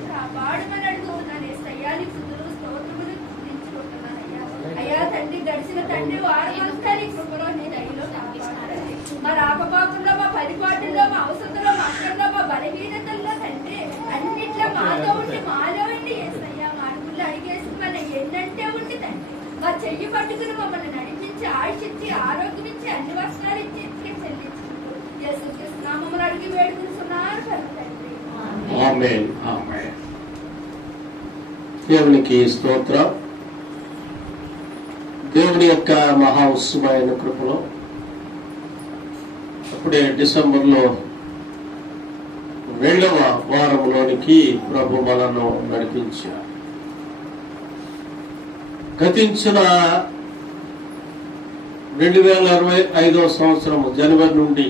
రక్షించి కాపాడమని అడుగుతున్నాను. ఏసయ్యా నీకు స్తుతులు స్తోత్రములు దించుకుంటున్నానయ్యా. అయ్యా తండ్రి, గడిచిన తండ్రి 6 మాసాలు ఈ కృపలో నీ దయలో కాపాడాలి. మా రాకపోకల్లో, మా పరిపాటుల్లో, మా అవసరంలో, మా అక్కల్లో, మా బలహీనతల్లో తండ్రి అన్నిట్లో మాతో ఉండి మాలో ఉండి ఏసయ్యా మా అడుగుల్లో అడిగేసుకున్న ఏంటంటే ఉండి తండ్రి మా చెయ్యి పట్టుకుని మమ్మల్ని నడిపించి ఆయుషిచ్చి ఆరోగ్యం ఇచ్చి అన్ని వస్త్రాలు ఇచ్చి ఇంటికి చెల్లించుకుంటూ యేసుక్రీస్తు నామములో అడిగి వేడుకుంటున్నారు తండ్రి. ఆమేన్, ఆమేన్. దేవునికి స్తోత్రం. దేవుని యొక్క మహా ఉత్సవమైన కృపలో అప్పుడే డిసెంబర్లో 2వ వారంలోనికి ప్రభు మనను నడిపించారు. గతించిన 2025వ సంవత్సరం జనవరి నుండి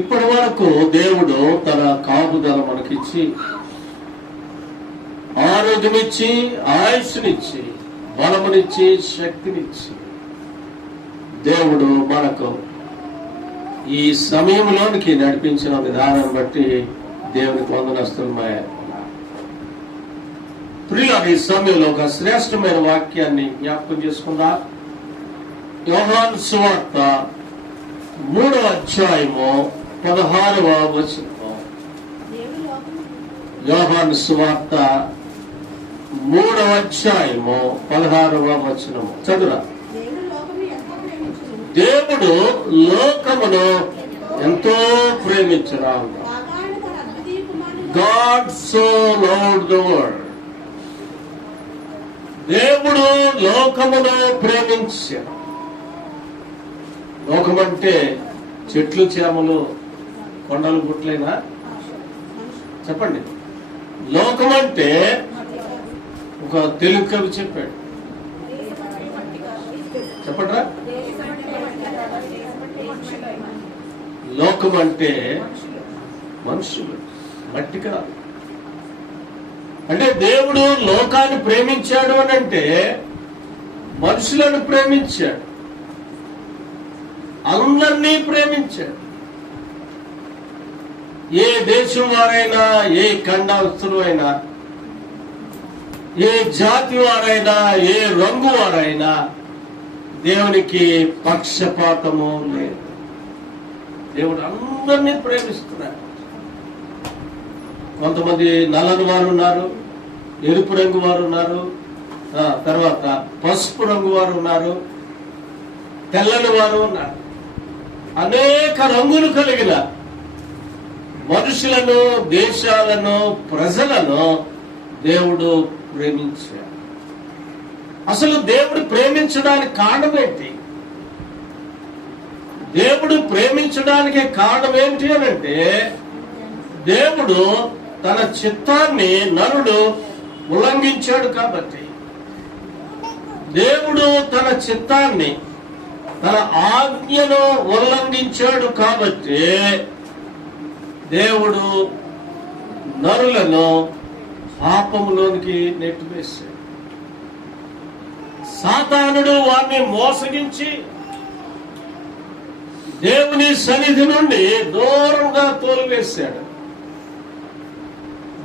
ఇప్పటి వరకు దేవుడు తన కాపుదల మనకిచ్చి ఆరోగ్యమిచ్చి ఆయుష్నిచ్చి బలమునిచ్చి శక్తినిచ్చి దేవుడు మనకు ఈ సమయంలోనికి నడిపించిన విధానం బట్టి దేవునికి వందనస్తున్నాయి. ప్రియులారా, ఈ సమయంలో ఒక శ్రేష్టమైన వాక్యాన్ని జ్ఞాపకం చేసుకుందాం. యోహాను సువార్త 3వ అధ్యాయము 16వ వచనం. యోహాను సువార్త 3వ అధ్యాయము 16వ వచనము చదువురా. దేవుడు లోకమును ఎంతో ప్రేమించురా. God so loved the world. దేవుడు లోకమును ప్రేమించాడు. లోకమంటే చెట్లు చేమలు కొండలు గుట్లైనా చెప్పండి. లోకమంటే ఒక తెలుగు కవి చెప్పాడు, చెప్పండిరా. లోకం అంటే మనుషులు, మట్టి కాదు. అంటే దేవుడు లోకాన్ని ప్రేమించాడు అని అంటే మనుషులను ప్రేమించాడు, అందరినీ ప్రేమించాడు. ఏ దేశం వారైనా, ఏ ఖండస్తులు అయినా, ఏ జాతి వారైనా, ఏ రంగు వారైనా దేవునికి పక్షపాతము లేదు. దేవుడు అందరినీ ప్రేమిస్తున్నాడు. కొంతమంది నల్లని వారు ఉన్నారు, ఎరుపు రంగు వారు ఉన్నారు, తర్వాత పసుపు రంగు వారు ఉన్నారు, తెల్లని వారు ఉన్నారు. అనేక రంగులు కలిగిన మనుషులను, దేశాలను, ప్రజలను దేవుడు ప్రేమించాడు. అసలు దేవుడు ప్రేమించడానికి కారణం ఏంటి? దేవుడు ప్రేమించడానికి కారణం ఏంటి అని అంటే, దేవుడు తన చిత్తాన్ని నరుడు ఉల్లంఘించాడు కాబట్టి, దేవుడు తన చిత్తాన్ని, తన ఆజ్ఞను ఉల్లంఘించాడు కాబట్టి దేవుడు నరులను పాపములోనికి నెట్టివేశాడు. సాతానుడు వారిని మోసగించి దేవుని సన్నిధి నుండి దూరంగా తోలివేశాడు.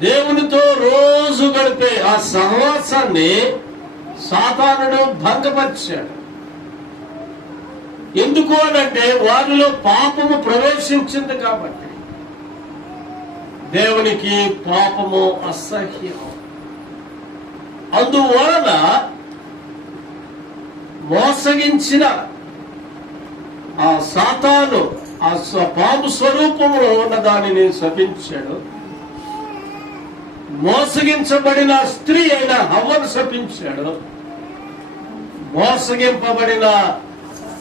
దేవునితో రోజు గడిపే ఆ సహవాసాన్ని సాతానుడు భంగపరిచాడు. ఎందుకు అనంటే వారిలో పాపము ప్రవేశించింది కాబట్టి. దేవునికి పాపము అసహ్యం. అందువలన మోసగించిన ఆ సాతాను ఆ పాము స్వరూపంలో ఉన్న దానిని శపించాడు. మోసగించబడిన స్త్రీ అయిన హవ్వను శపించాడు. మోసగింపబడిన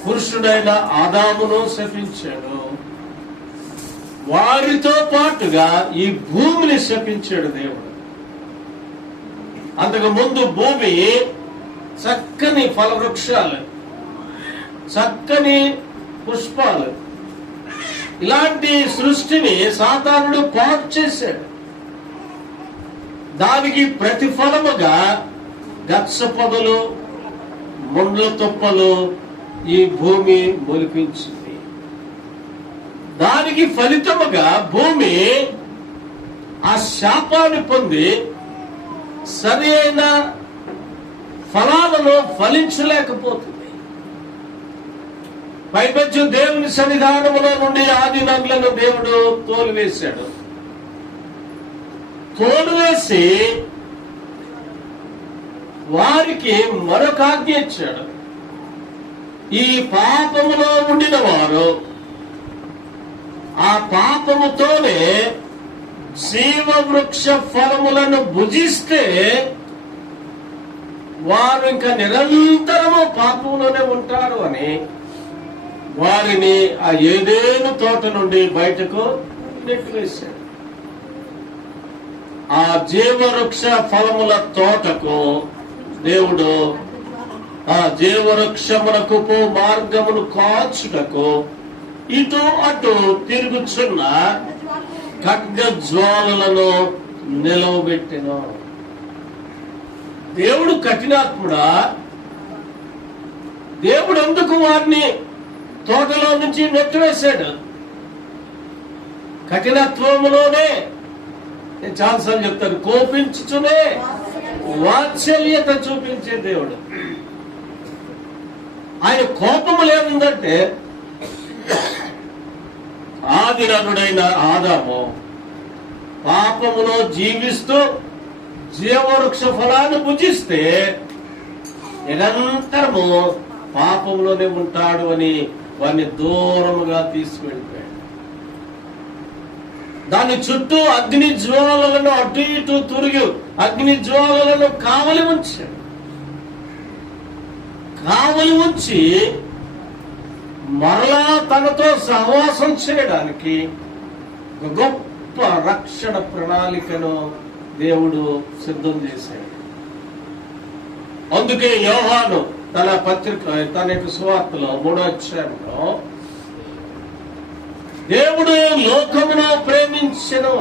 పురుషుడైన ఆదామును శపించాడు. వారితో పాటుగా ఈ భూమిని శపించాడు దేవుడు. అంతకు ముందు భూమి చక్కని ఫలవృక్షాలు, చక్కని పుష్పాలు, ఇలాంటి సృష్టిని సాతానుడు పాడు చేశాడు. దానికి ప్రతిఫలముగా గచ్చ పొదలు, ముండ్ల తుప్పలు ఈ భూమి మొలిపించింది. దానికి ఫలితముగా భూమి ఆ శాపాన్ని పొంది సరి అయిన ఫలాలను ఫలించలేకపోతుంది. పైపెచ్చు దేవుని సన్నిధానములో నుండి ఆది నరులను దేవుడు తోలివేశాడు. తోలివేసి వారికి మరొక ఆజ్ఞ ఇచ్చాడు. ఈ పాపములో ఉండిన వారు ఆ పాపముతోనే జీవవృక్ష ఫలములను భుజిస్తే వారు ఇంకా నిరంతరము పాపంలోనే ఉంటారు అని వారిని ఆ ఏదేను తోట నుండి బయటకు నెట్టివేశాడు. ఆ జీవవృక్ష ఫలముల తోటకు దేవుడు ఆ జీవవృక్షమునకు పో మార్గమును కాచుటకు ఇటు అటు తిరుగుచున్న ఖడ్గ జ్వాలలను నిలవబెట్టెను. దేవుడు కఠినాత్ముడా? దేవుడు ఎందుకు వారిని తోటలో నుంచి నెట్టివేశాడు? కఠినత్వములోనే నేను చాలాసార్లు చెప్తాను, కోపించుచునే వాత్సల్యత చూపించే దేవుడు. ఆయన కోపము లేదంటే ఆది నరుడైన ఆదాము పాపములో జీవిస్తూ జీవవృక్ష ఫలాన్ని భుజిస్తే నిరంతరము పాపంలోనే ఉంటాడు అని వారిని దూరముగా తీసుకువెళ్ళిపోయాడు. దాని చుట్టూ అగ్ని జ్వాలలను అటు ఇటు తిరిగి అగ్ని జ్వాలలను కావలి ఉంచాడు. కావలి ఉంచి మరలా తనతో సహవాసం చేయడానికి ఒక గొప్ప రక్షణ ప్రణాళికను దేవుడు సిద్ధం చేశాడు. అందుకే యోహాను తన పత్రిక తన యొక్క సువార్తలో 3వ అధ్యాయంలో దేవుడు లోకమును ప్రేమించెను,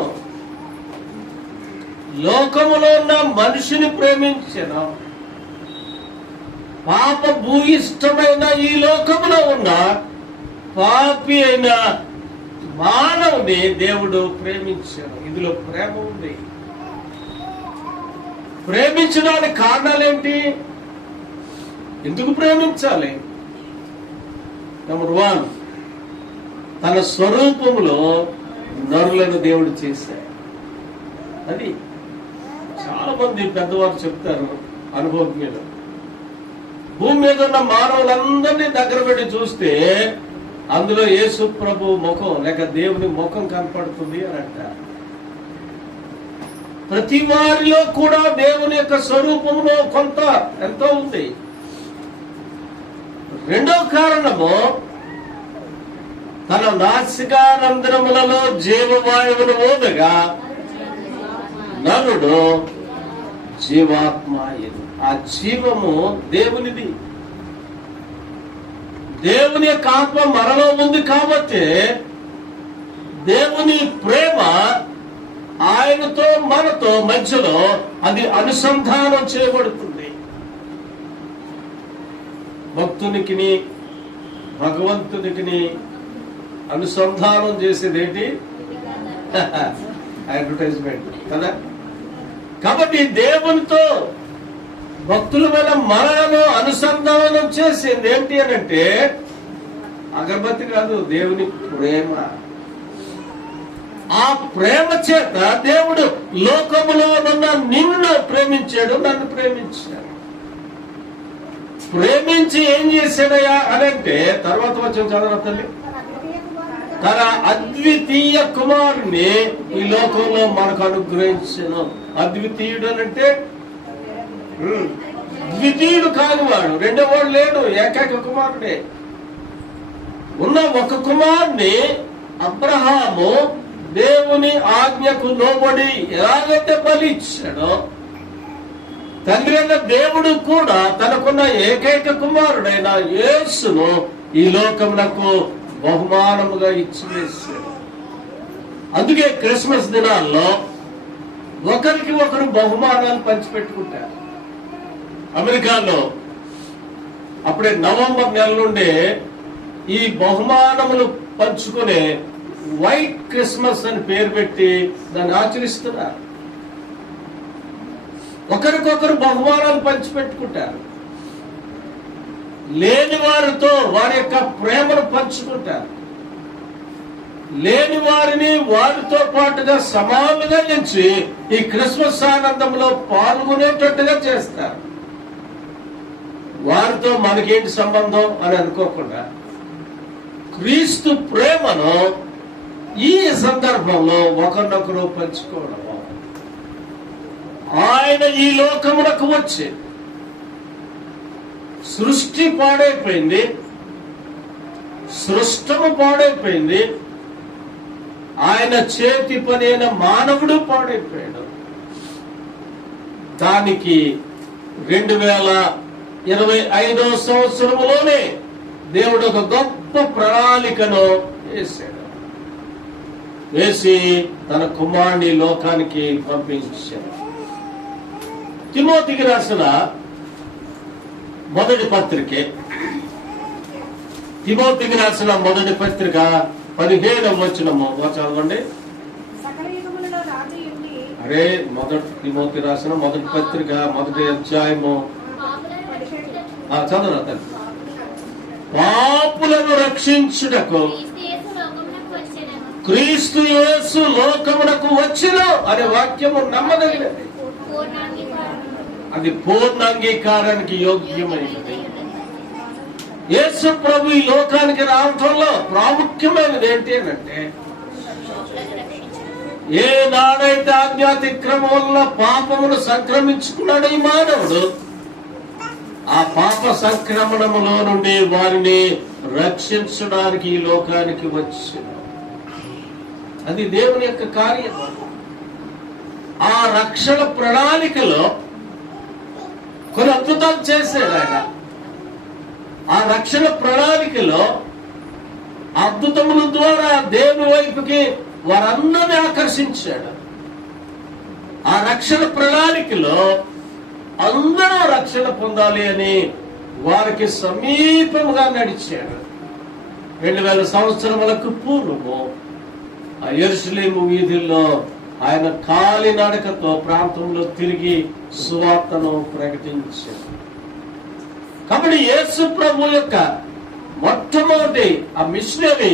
లోకములో ఉన్న మనిషిని ప్రేమించెను, పాప భూయిష్టమైన ఈ లోకములో ఉన్న పాపి అయిన మానవుని దేవుడు ప్రేమించాడు. ఇందులో ప్రేమ ఉంది. ప్రేమించడానికి కారణాలేంటి? ఎందుకు ప్రేమించాలి? నెంబర్ 1, తన స్వరూపంలో నరులను దేవుడు చేశాడు. అది చాలా మంది పెద్దవారు చెప్తారు, అనుభవజ్ఞులు. భూమి మీద ఉన్న మానవులందరినీ దగ్గర పెట్టి చూస్తే అందులో యేసు ప్రభు ముఖం లేక దేవుని ముఖం కనపడుతుంది అని అంటారు. ప్రతి వారిలో కూడా దేవుని యొక్క స్వరూపంలో కొంత ఎంతో ఉంది. రెండో కారణము, తన నాసికారంధ్రములలో జీవవాయువును ఊదగా నరుడు జీవాత్మ. ఆ జీవము దేవునిది. దేవుని యొక్క ఆత్మ మనలో ఉంది కాబట్టి దేవుని ప్రేమ ఆయనతో మనతో మధ్యలో అది అనుసంధానం చేయబడుతుంది. భక్తునికి భగవంతునికి అనుసంధానం చేసేదేంటి? అడ్వర్టైజ్మెంట్ కదా. కాబట్టి దేవునితో భక్తుల మీద మనలను అనుసంధానం చేసింది ఏంటి అని అంటే అగరబత్తి కాదు, దేవుని ప్రేమ. ఆ ప్రేమ చేత దేవుడు లోకములో ఉన్న నిన్ను ప్రేమించాడు, నన్ను ప్రేమించాడు. ప్రేమించి ఏం చేశాడయా అనంటే తర్వాత వచ్చిన చదవ తల్లి, తన అద్వితీయ కుమారుని ఈ లోకంలో మనకు అనుగ్రహించను. అద్వితీయుడు అనంటే ద్వితీయుడు కానివాడు, రెండో వాడు లేడు, ఏకైక కుమారుడే. ఉన్న ఒక కుమారుని అబ్రహాము దేవుని ఆజ్ఞకు లోబడి ఎలాగైతే బలి ఇచ్చాడో, తండ్రి అయిన దేవుడు కూడా తనకున్న ఏకైక కుమారుడైన యేసును ఈ లోకమునకు బహుమానముగా ఇచ్చివేశాడు. అందుకే క్రిస్మస్ దినాల్లో ఒకరికి ఒకరు బహుమానాలు పంచిపెట్టుకుంటారు. అమెరికాలో అప్పుడే నవంబర్ నెల నుండే ఈ బహుమానములు పంచుకునే వైట్ క్రిస్మస్ అని పేరు పెట్టి దాన్ని ఆచరిస్తున్నారు. ఒకరికొకరు బహుమానాలు పంచిపెట్టుకుంటారు. లేని వారితో వారి యొక్క ప్రేమను పంచుకుంటారు. లేని వారిని వారితో పాటుగా సమానంగా నుంచి ఈ క్రిస్మస్ ఆనందంలో పాల్గొనేటట్టుగా చేస్తారు. వారితో మనకేంటి సంబంధం అని అనుకోకుండా క్రీస్తు ప్రేమను ఈ సందర్భంలో ఒకరినొకరు పంచుకోవడం. ఆయన ఈ లోకమునకు వచ్చి సృష్టి పాడైపోయింది, సృష్టము పాడైపోయింది, ఆయన చేతి పని అయిన మానవుడు పాడైపోయాడు. దానికి 2025వ సంవత్సరంలోనే దేవుడు ఒక గొప్ప ప్రణాళికను వేశాడు. వేసి తన కుమారుని లోకానికి పంపించాడు. తిమోతికి రాసిన మొదటి పత్రికే, తిమోతికి రాసిన మొదటి పత్రిక 15వ వచనము చదవండి. అరే తిమోతి రాసిన మొదటి పత్రిక 1వ అధ్యాయము చదవండి. పాపులను రక్షించుటకు క్రీస్తు యేసు లోకమునకు వచ్చిన అనే వాక్యము నమ్మదగినది. అది పూర్ణ అంగీకారానికి యోగ్యమైనది. యేసు ప్రభు ఈ లోకానికి రావటంలో ప్రాముఖ్యమైనది ఏంటి అంటే, ఏ నాడైతే ఆజ్ఞాతిక్రమం వల్ల పాపమును సంక్రమించుకున్నాడు ఈ మానవుడు, ఆ పాప సంక్రమణములో నుండి వారిని రక్షించడానికి ఈ లోకానికి వచ్చిన అది దేవుని యొక్క కార్యం. ఆ రక్షణ ప్రణాళికలో కొన్ని అద్భుతాలు చేశాడు ఆయన. ఆ రక్షణ ప్రణాళికలో అద్భుతముల ద్వారా దేవుని వైపుకి వారందరినీ ఆకర్షించాడు. ఆ రక్షణ ప్రణాళికలో అందరూ రక్షణ పొందాలి అని వారికి సమీపముగా నడిచాడు. 2000 సంవత్సరములకు పూర్వము ఆ యెరూషలేము వీధుల్లో ఆయన కాలినడకతో ప్రాంతంలో తిరిగి సువార్తను ప్రకటించాడు. కాబట్టి యేసు ప్రభు యొక్క మొట్టమొదటి ఆ మిషనరీ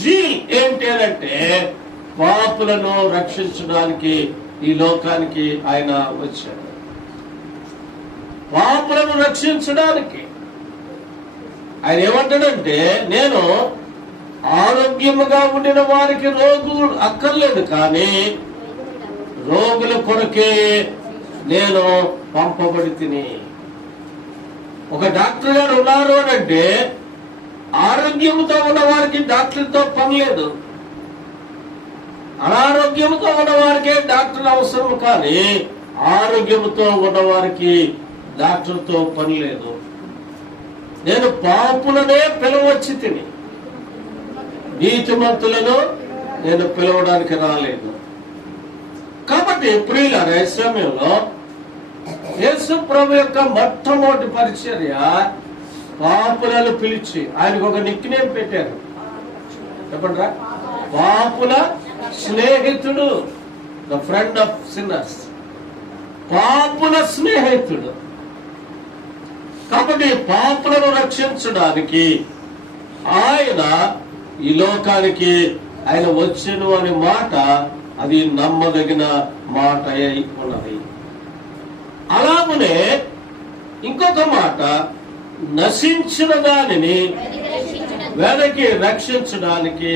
జీల్ ఏంటి అంటే, పాపులను రక్షించడానికి ఈ లోకానికి ఆయన వచ్చాడు. పాపులను రక్షించడానికి ఆయన ఏమంటాడంటే, నేను ఆరోగ్యముగా ఉండిన వారికి రోగులు అక్కర్లేదు, కానీ రోగుల కొరకే నేను పంపబడి తిని. ఒక డాక్టర్ గారు ఉన్నారు అని అంటే ఆరోగ్యంతో ఉన్న వారికి డాక్టర్తో పని లేదు, అనారోగ్యంతో ఉన్న వారికే డాక్టర్ అవసరం, కానీ ఆరోగ్యంతో ఉన్న వారికి డాక్టర్తో పని లేదు. నేను పాపులనే పిలవచ్చి తిని, నీతిమంతులను నేను పిలవడానికి రాలేదు. కాబట్టి ప్రియులారా, ఈ సమయంలో యేసు ప్రభు యొక్క మొట్టమొదటి పరిచర్య పాపులను పిలిచి ఆయనకు ఒక నిక్నేమ్ పెట్టారు. చెప్పండి, పాపుల స్నేహితుడు, ద ఫ్రెండ్ ఆఫ్ సిన్నర్స్, పాపుల స్నేహితుడు. కాబట్టి పాపులను రక్షించడానికి ఆయన ఈ లోకానికి ఆయన వచ్చెను అనే మాట అది నమ్మదగిన మాట అయి ఉన్నది. అలాగనే ఇంకొక మాట, నశించిన దానిని వెనక్కి రక్షించడానికి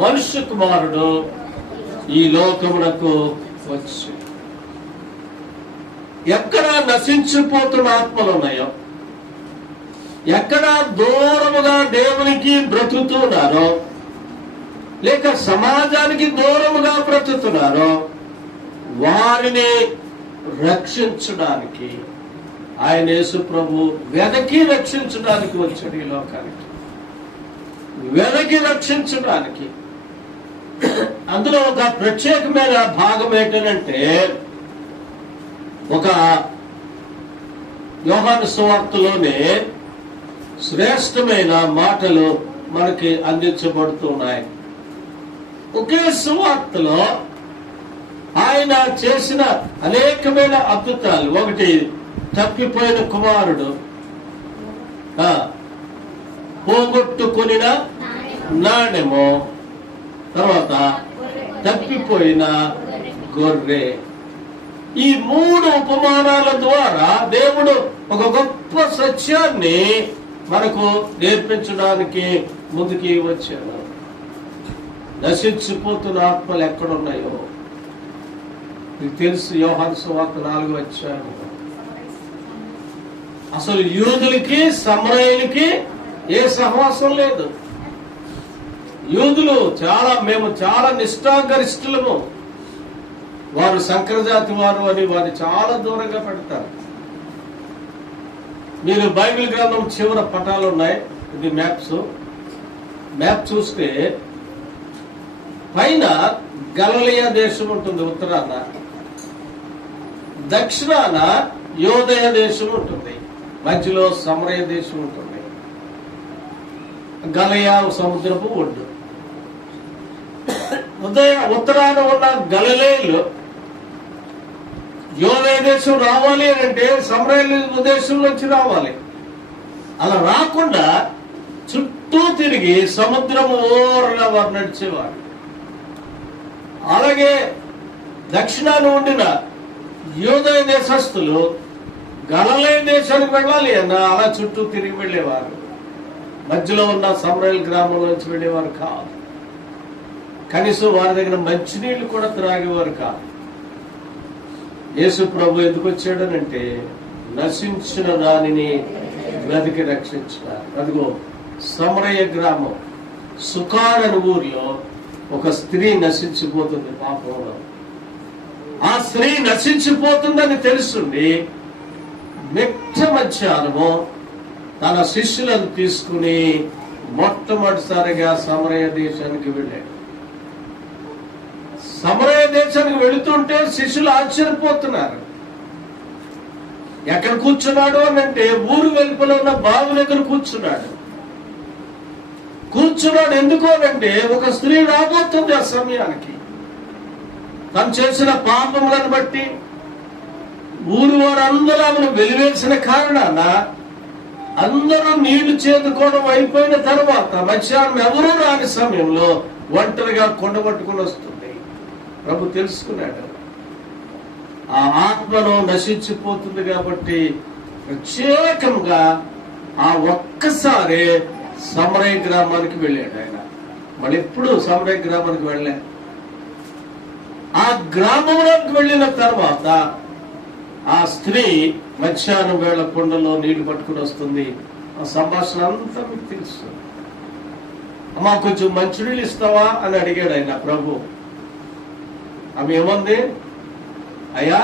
మనుష్య కుమారుడు ఈ లోకమునకు వచ్చి, ఎక్కడ నశించిపోతున్న ఆత్మలు ఉన్నాయో, ఎక్కడ దూరముగా దేవునికి బ్రతుకుతున్నారో, లేక సమాజానికి దూరముగా బ్రతుకుతున్నారో, వారిని రక్షించడానికి ఆయన యేసు ప్రభు వెనక్కి రక్షించడానికి వచ్చాడు ఈ లోకానికి. వెనక్కి రక్షించడానికి అందులో ఒక ప్రత్యేకమైన భాగం ఏంటంటే, ఒక యోహాను సువార్తలోనే శ్రేష్టమైన మాటలు మనకి అందించబడుతున్నాయి. ఒకే సువార్తలో ఆయన చేసిన అనేకమైన అద్భుతాలు. ఒకటి, తప్పిపోయిన కుమారుడు, పోగొట్టుకొనిన నాణెము, తర్వాత తప్పిపోయిన గొర్రె. ఈ 3 ఉపమానాల ద్వారా దేవుడు ఒక గొప్ప సత్యాన్ని మనకు నేర్పించడానికి ముందుకి వచ్చాడు. నశించిపోతున్న ఆత్మలు ఎక్కడున్నాయో మీకు తెలుసు. యోహాను సువార్త 4వ అధ్యాయం. అసలు యూదులకి సమరయులకి ఏ సహవాసం లేదు. యూదులు మేము చాలా నిష్ఠాగరిష్ఠులము, వారు సంకరజాతి వారు అని వారిని చాలా దూరంగా పెడతారు. మీరు బైబిల్ గ్రంథం చివర పటాలు ఉన్నాయి, ఇది మ్యాప్ చూస్తే పైన గలిలయ దేశం ఉంటుంది, ఉత్తరాన. దక్షిణాన యోదయ దేశం ఉంటుంది, మధ్యలో సమరయ దేశం ఉంటుంది. గలిలయ సముద్రపు ఒడ్డు. ఉత్తరాన ఉన్న గలిలయులు యోదయ దేశం రావాలి అంటే సమరయ దేశం నుంచి రావాలి. అలా రాకుండా చుట్టూ తిరిగి సముద్రము ఓరగా వారు నడిచేవారు. అలాగే దక్షిణాన ఉండిన యోదయ దేశస్తులు గలిలయ దేశానికి వెళ్ళాలి అన్న అలా చుట్టూ తిరిగి వెళ్ళేవారు. మధ్యలో ఉన్న సమరయ గ్రామం నుంచి వెళ్ళేవారు కాదు. కనీసం వారి దగ్గర మంచినీళ్లు కూడా త్రాగేవారు కాదు. యేసు ప్రభు ఎందుకు వచ్చాడనంటే నశించిన దానిని వెతికి రక్షించారు. అదిగో సమరయ గ్రామం సుకార్ అనే ఊరిలో ఒక స్త్రీ నశించిపోతుంది పాపంలో. ఆ స్త్రీ నశించిపోతుందని తెలుసుండి మిట్ట మధ్యాహ్నము తన శిష్యులను తీసుకుని మొట్టమొదటిసారిగా సమరయ దేశానికి వెళ్ళాడు. సమరయ దేశానికి వెళుతుంటే శిష్యులు ఆశ్చర్యపోతున్నారు. ఎక్కడ కూర్చున్నాడు అని అంటే ఊరు వెలుపల ఉన్న బావి దగ్గర కూర్చున్నాడు. ఎందుకు అనంటే ఒక స్త్రీ రాబోతుంది ఆ సమయానికి. తను చేసిన పాపములను బట్టి ఊరు వారందరూ ఆమెను వెలివేసిన కారణాన అందరూ నీళ్లు చేదుకోవడం అయిపోయిన తర్వాత మధ్యాహ్నం ఎవరూ రాని సమయంలో ఒంటరిగా కొండబట్టుకుని వస్తుంది. ప్రభు తెలుసుకున్నాడు ఆ ఆత్మను నశించిపోతుంది కాబట్టి ప్రత్యేకంగా ఆ ఒక్కసారి సమరయ గ్రామానికి వెళ్ళాడు ఆయన. మళ్ళీ ఎప్పుడు సమరయ గ్రామానికి వెళ్ళా. ఆ గ్రామంలోకి వెళ్ళిన తర్వాత ఆ స్త్రీ మధ్యాహ్నం వేళ కొండలో నీళ్లు పట్టుకుని వస్తుంది. ఆ సంభాషణ అంతా మీకు తెలుసు. అమ్మా కొంచెం మంచినీళ్ళు ఇస్తావా అని అడిగాడు ఆయన ప్రభు. ఆమె ఏమంది? అయ్యా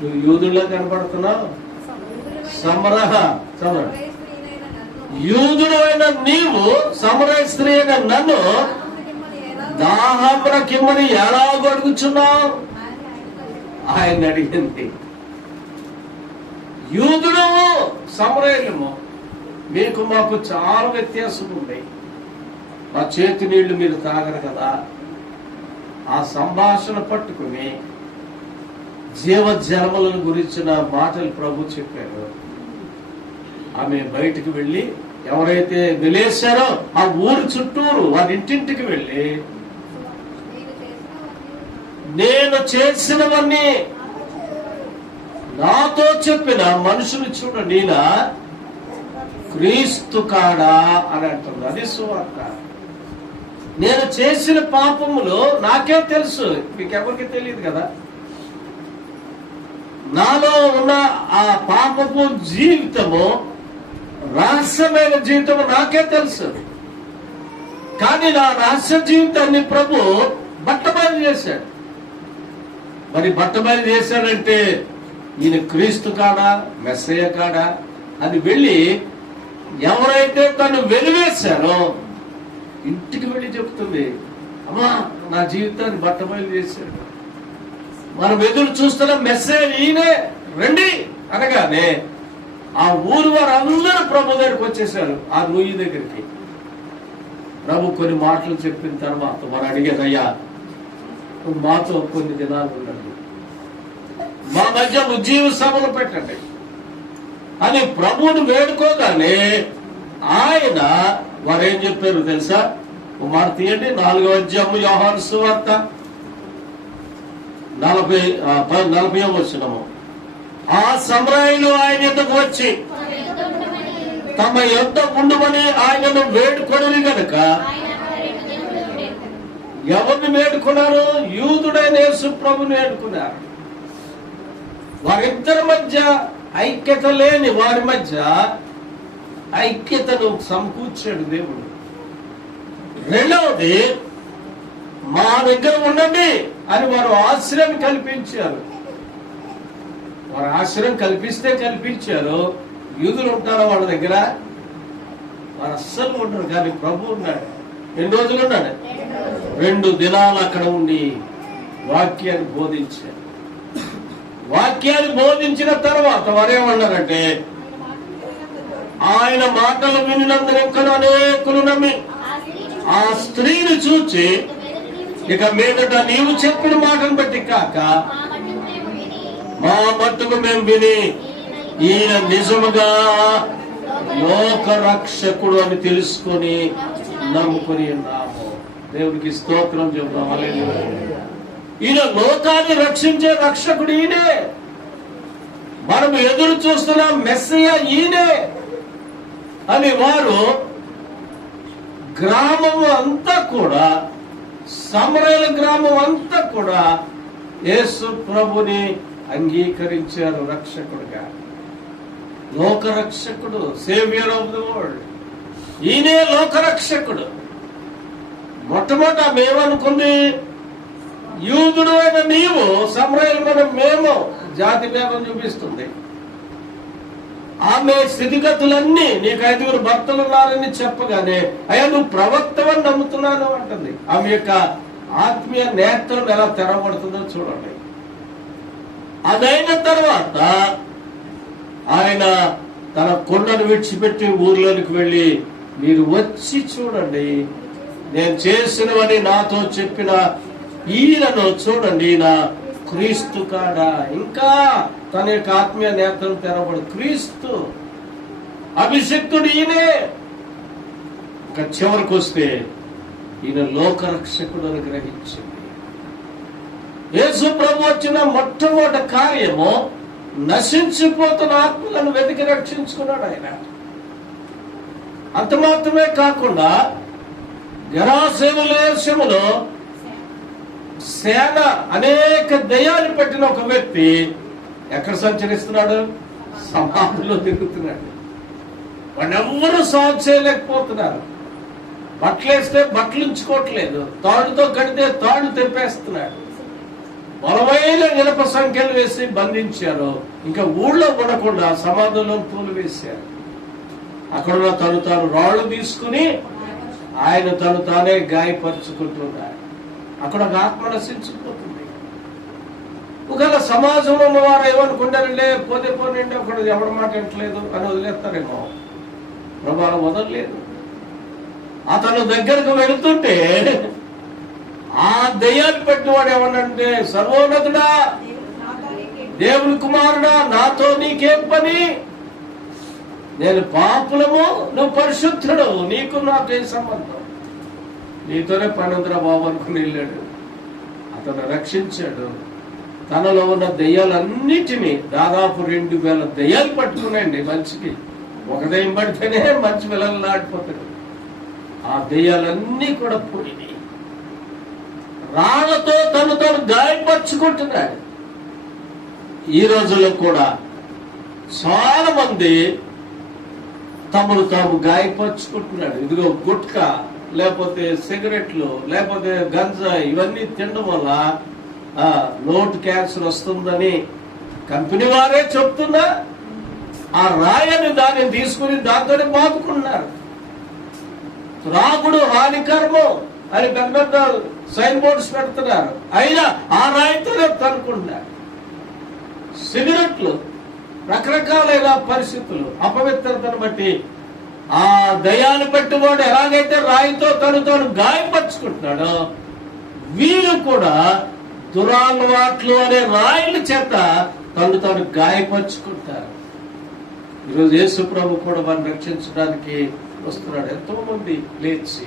నువ్వు యూదుల్లో కనపడుతున్నావు, యూదుడు అయిన నీవు సమరయ స్త్రీ అయిన నన్ను దాహమునకిమ్మని ఎలా అడుగుచున్నావు ఆయన అడిగింది. యూదుడు సమరయులము మీకు మాకు చాలా వ్యత్యాసం ఉంది. మా చేతి నీళ్లు మీరు తాగరు కదా. ఆ సంభాషణ పట్టుకుని జీవజలములను గురించిన మాటలు ప్రభు చెప్పారు. ఆమె బయటికి వెళ్ళి ఎవరైతే వెలేశారో ఆ ఊరు చుట్టూరు వారి ఇంటింటికి వెళ్ళి నేను చేసినవన్నీ నాతో చెప్పిన మనుషులు చూడ నేనా క్రీస్తు కాడా అని అంటుంది. అది సువార్త. నేను చేసిన పాపములు నాకే తెలుసు, మీకెవరికి తెలియదు కదా. నాలో ఉన్న ఆ పాపపు జీవితము రహస్యమైన జీవితము నాకే తెలుసు. కానీ నా రహస్య జీవితాన్ని ప్రభు బట్టబయలు చేశాడు. మరి బట్టబయలు చేశాడంటే ఈయన క్రీస్తు కాడా మెస్సయ్య కాడా అని వెళ్ళి ఎవరైతే తను వెలివేశారో ఇంటికి వెళ్ళి చెప్తుంది, అమ్మా నా జీవితాన్ని బట్టబయలు చేశాడు, మనం ఎదురు చూస్తున్న మెస్సయ్య ఈయనే, రండి అనగానే ఆ ఊరు వారు అందరూ ప్రభు దగ్గరికి వచ్చేసారు. ఆ నుయ్యి దగ్గరికి ప్రభు కొన్ని మాటలు చెప్పిన తర్వాత వారు అడిగేదయ్యా, నువ్వు మాతో కొన్ని దినాలు ఉండండి, మా మధ్య ఉజ్జీవ సభలు పెట్టండి అని ప్రభువుని వేడుకోగానే ఆయన వారేం చెప్పారు తెలుసా? మాట తీయండి, 4వ అధ్యాయము యోహాను సువార్త 40వ వచనము. ఆ సమరయులు ఆయన యొద్దకు వచ్చి తమ యొద్ద ఉండమని ఆయనను వేడుకొనని గనుక, ఎవరిని వేడుకున్నారు? యూదుడైన యేసు ప్రభుని వేడుకున్నారు. వారిద్దరి మధ్య ఐక్యత లేని వారి మధ్య ఐక్యతను సమకూర్చాడు దేవుడు. రెండవది, మా దగ్గర ఉండండి అని వారు ఆశ్రయం కల్పించారు. వారు ఆశ్రయం కల్పించారు. యూదులు ఉంటారా వాళ్ళ దగ్గర? వారు అస్సలు ఉండరు. కానీ ప్రభు ఉన్నాడు. ఎన్ని రోజులు ఉన్నాడు? 2 దినాలు అక్కడ ఉండి వాక్యాన్ని బోధించారు. వాక్యాన్ని బోధించిన తర్వాత వారేమన్నారంటే, ఆయన మాటలు వినినందుకు ఇంకా అనేకులు నమ్మి ఆ స్త్రీని చూచి, ఇక మీదట నీవు చెప్పిన మాటను బట్టి కాక మా మట్టుకు మేము విని ఈయన నిజముగా లోక రక్షకుడు అని తెలుసుకొని నమ్ముకొని ఉన్నాము. దేవుడికి స్తోత్రం చెప్తాం. హల్లెలూయా. ఈయన లోకాన్ని రక్షించే రక్షకుడు ఈయనే. మనం ఎదురు చూస్తున్న మెస్సయ్య ఈయనే అని వారు గ్రామము అంతా కూడా, సమరయుల గ్రామం అంతా కూడా యేసు ప్రభుని అంగీకరించారు రక్షకుడుగా. లోక రక్షకుడు, సేవియర్ ఆఫ్ ది వరల్డ్, ఈయనే లోక రక్షకుడు. మొట్టమొదట మేమనుకుంది యూదుడు అయిన నీవు, సమరయులు మేము, జాతి భేదం చూపిస్తుంది. ఆమె స్థితిగతులన్నీ, నీకు 5 భర్తలు ఉన్నారని చెప్పగానే, అయ్యా నువ్వు ప్రవక్తవని నమ్ముతున్నాను అంటుంది. ఆమె యొక్క ఆత్మీయ నేత్రం ఎలా తెరవబడుతుందో చూడండి. అదైన తర్వాత ఆయన తన కొండను విడిచిపెట్టి ఊర్లోనికి వెళ్ళి, మీరు వచ్చి చూడండి, నేను చేసినవని నాతో చెప్పిన ఈయనను చూడండి, నా క్రీస్తు కాడా. ఇంకా తన యొక్క ఆత్మీయ నేత్రం తెరవబడు. క్రీస్తు అభిషక్తుడు ఈయనే. ఇంకా చివరికి వస్తే ఈయన లోకరక్షకుడు అని గ్రహించింది. యేసు ప్రభు వచ్చిన మొట్టమొదటి కార్యము నశించిపోతున్న ఆత్మలను వెతికి రక్షించుకున్నాడు ఆయన. అంత మాత్రమే కాకుండా గెరాసేనులో సేన అనేక దయ్యాలు పెట్టిన ఒక వ్యక్తి ఎక్కడ సంచరిస్తున్నాడు? సమాధిలో తిరుగుతున్నాడు. వాడెవ్వరూ సాగు చేయలేకపోతున్నారు. బట్టలేస్తే బట్టలు ఉంచుకోవట్లేదు, తాడుతో కడితే తాడు తెంపేస్తున్నాడు. బలమైన ఇనప సంఖ్యలు వేసి బంధించారు. ఇంకా ఊళ్ళో ఉండకుండా సమాధుల్లో పూలు వేశారు. అక్కడ తాను రాళ్లు తీసుకుని ఆయన తానే గాయపరుచుకుంటున్నాడు. అక్కడ ఒక ఆత్మ నశించిపోతుంది. ఒకవేళ సమాజంలో ఉన్నవారు ఏమనుకుంటారంటే, పోనండి ఒకడు ఎవరి మాట వింటలేదు అని వదిలేస్తారేమో. ప్రభావం వదలలేదు. అతను దగ్గరకు వెళుతుంటే ఆ దయ్యాలు పెట్టినవాడు ఏమన్నంటే, సర్వోన్నతుడా, దేవుని కుమారుడా, నాతో నీకేం పని? నేను పాపులము, నువ్వు పరిశుద్ధుడు, నీకు నాకేం సంబంధం? నీతోనే పనుందిరా బాబు అనుకుని వెళ్ళాడు. అతను రక్షించాడు. తనలో ఉన్న దయ్యాలన్నిటినీ, దాదాపు 2000 దయ్యాలు పట్టుకున్నాయండి మనిషికి. ఒక దయ్యం పడితేనే మంచి పిల్లలు నాటిపోతాడు. ఆ దయ్యాలన్నీ కూడా పోయినాయి. రాళ్లతో తను గాయపరుచుకుంటున్నాడు. ఈ రోజుల్లో కూడా చాలా మంది తమను తాము గాయపరుచుకుంటున్నాడు. ఇదిగో గుట్కా, లేకపోతే సిగరెట్లు, లేకపోతే గంజా, ఇవన్నీ తినడం వల్ల నోటు క్యాన్సర్ వస్తుందని కంపెనీ వారే చెప్తున్నా ఆ రాయని దాన్ని తీసుకుని దాంతోనే బాదుకున్నారు. త్రాగుడు హానికరము అని పెద్ద పెద్ద సైన్ బోర్డ్స్ పెడుతున్నారు. అయినా ఆ రాయితోనే తనుకుంటున్నారు. సిగరెట్లు, రకరకాలైన పరిస్థితులు, అపవిత్రతను బట్టి ఆ దయ్యాలు పెట్టువాడు ఎలాగైతే రాయితో తను గాయపరుచుకుంటున్నాడో, వీరు కూడా దురలవాట్లు అనే రాయిల చేత తను గాయపరుచుకుంటారు. ఈరోజు యేసు ప్రభు కూడా వారిని రక్షించడానికి వస్తున్నాడు. ఎంతో మంది లేచి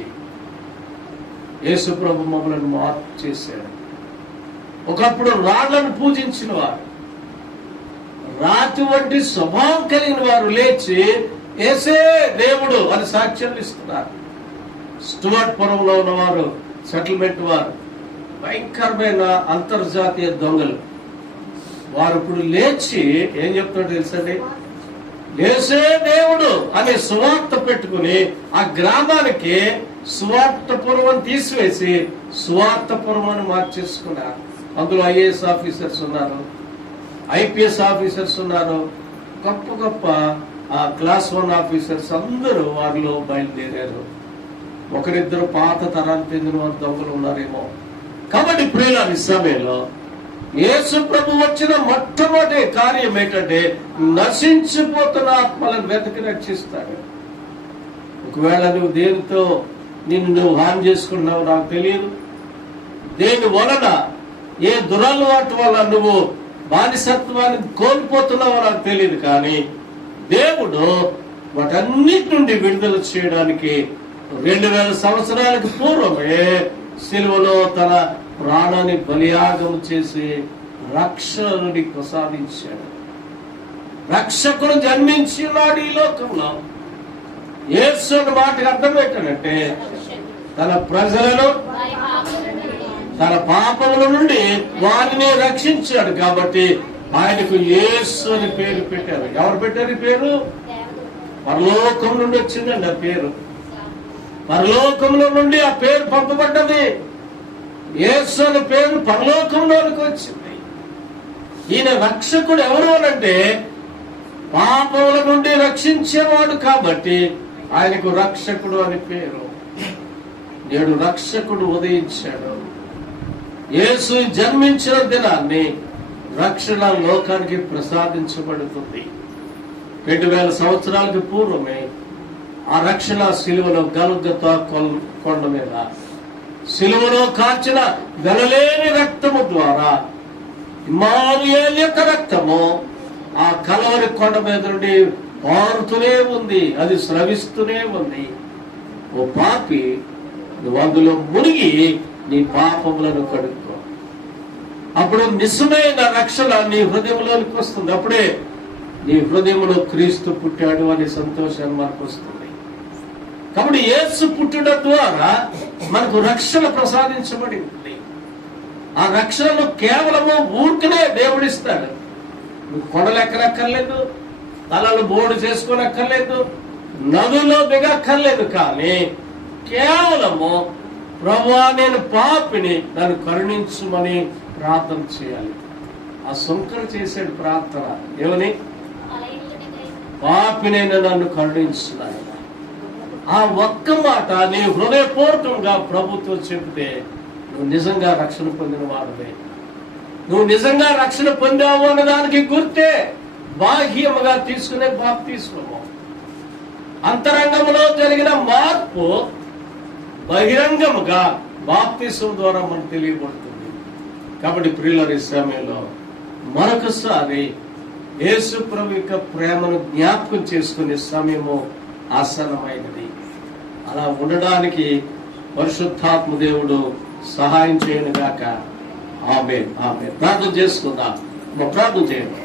యేసు ప్రభు మమ్మల్ని మార్పు చేశాడు. ఒకప్పుడు రాళ్లను పూజించిన వారు, రాతి వంటి స్వభావం కలిగిన వారు లేచి యేసే దేవుడు అని సాక్ష్యాలు ఇస్తున్నారు. స్టువర్ట్ పురంలో ఉన్నవారు, సెటిల్మెంట్ వారు, భయంకరమైన అంతర్జాతీయ దొంగలు, వారు ఇప్పుడు లేచి ఏం చెప్తున్నాడు తెలుసండి? యేసే దేవుడు అనే సువార్త పెట్టుకుని ఆ గ్రామానికి సువార్తపురం అని తీసివేసి సువార్తపురం అని మార్చేసుకున్నారు. అందులో ఐఏఎస్ ఆఫీసర్స్ ఉన్నారు, ఐపీఎస్ ఆఫీసర్స్ ఉన్నారు, గొప్ప గొప్ప క్లాస్ 1 ఆఫీసర్స్ అందరూ వారిలో బయలుదేరారు. ఒకరిద్దరు పాత తరానికి చెందిన వారు దొంగలు ఉన్నారేమో. కాబట్టి ప్రియుల సమయంలో యేసు ప్రభు వచ్చిన మొట్టమొదటి కార్యం ఏంటంటే నశించిపోతున్న ఆత్మలను వెతికి రక్షిస్తాడు. ఒకవేళ నువ్వు దేనితో నువ్వు హాని చేసుకున్నావు నాకు తెలియదు, దేని వలన ఏ దురలవాటు వల్ల నువ్వు బానిసత్వాన్ని కోల్పోతున్నావో నాకు తెలియదు, కానీ దేవుడు వాటన్నిటి నుండి విడుదల చేయడానికి 2000 సంవత్సరాలకు పూర్వమే సిలువలో తన ప్రాణాన్ని బలియాగం చేసి రక్షణని ప్రసాదించాడు. రక్షకుడు జన్మించి ఉన్నాడు ఈ లోకంలో. యేసు అన్న మాటకి అర్థం ఏంటంటే తన ప్రజలను తన పాపముల నుండి వారిని రక్షించాడు. కాబట్టి ఆయనకు యేసు అని పేరు పెట్టారు. ఎవరు పెట్టారు ఈ పేరు? పరలోకం నుండి వచ్చిందండి ఆ పేరు. పరలోకంలో నుండి ఆ పేరు పంపబడ్డది. యేసు అనే పేరు పరలోకంలోనికి వచ్చింది. ఈయన రక్షకుడు ఎవరు అనంటే పాపముల నుండి రక్షించేవాడు, కాబట్టి ఆయనకు రక్షకుడు అని పేరు. నేడు రక్షకుడు ఉదయించాడు. యేసు జన్మించిన దినాన్ని రక్షణ లోకానికి ప్రసాదించబడుతుంది. 2000 సంవత్సరాలకు పూర్వమే ఆ రక్షణ సిలువలో గల్గొతా కొండ మీద సిలువలో కార్చిన వెలలేని రక్తము ద్వారా ఇమ్మానుయేలు యొక్క రక్తము ఆ కలవరి కొండ మీద నుండి పారుతూనే ఉంది, అది స్రవిస్తూనే ఉంది. ఓ పాపి, నువ్వు అందులో మునిగి నీ పాపములను కడుక్కో. అప్పుడు నిజమైన రక్షణ నీ హృదయంలోనికి వస్తుంది. అప్పుడే నీ హృదయంలో క్రీస్తు పుట్టాడు అనే సంతోషాన్ని మనకు వస్తుంది. కాబట్టి యేసు పుట్టడం ద్వారా మనకు రక్షణ ప్రసాదించబడింది. ఆ రక్షణను కేవలము ఊరికనే దేవుడిస్తాడు. నువ్వు కొండలు ఎక్కనక్కర్లేదు, తలలు బోర్డు చేసుకోనక్కర్లేదు, నదుల్లో దిగక్కర్లేదు, కానీ కేవలము ప్రభువా నేను పాపిని, నన్ను కరుణించుమని ప్రార్థన చేయాలి. ఆ శంకరు చేసాడు ప్రార్థన. ఏమని? పాపినైనా నన్ను కరుణించున్నాను. ఆ ఒక్క మాట నీ హృదయపూర్వకంగా ప్రభుతో చెబితే నువ్వు నిజంగా రక్షణ పొందిన వాడవే. నువ్వు నిజంగా రక్షణ పొందావు అన్నదానికి గుర్తే బాహ్యముగా తీసుకునే బాప్తిస్మము. అంతరంగంలో జరిగిన మార్పు బహిరంగముగా బాప్తిస్మం ద్వారా మనకు తెలియబడుతుంది. కాబట్టి ప్రియుల ఈ సమయంలో మరొకసారి యేసు ప్రభు యొక్క ప్రేమను జ్ఞాపకం చేసుకునే సమయము ఆసన్నమైనది. అలా ఉండడానికి పరిశుద్ధాత్మ దేవుడు సహాయం చేయను గాక. ఆమేన్. ప్రార్థన చేసుకుందాం. ప్రార్థన చేయండి.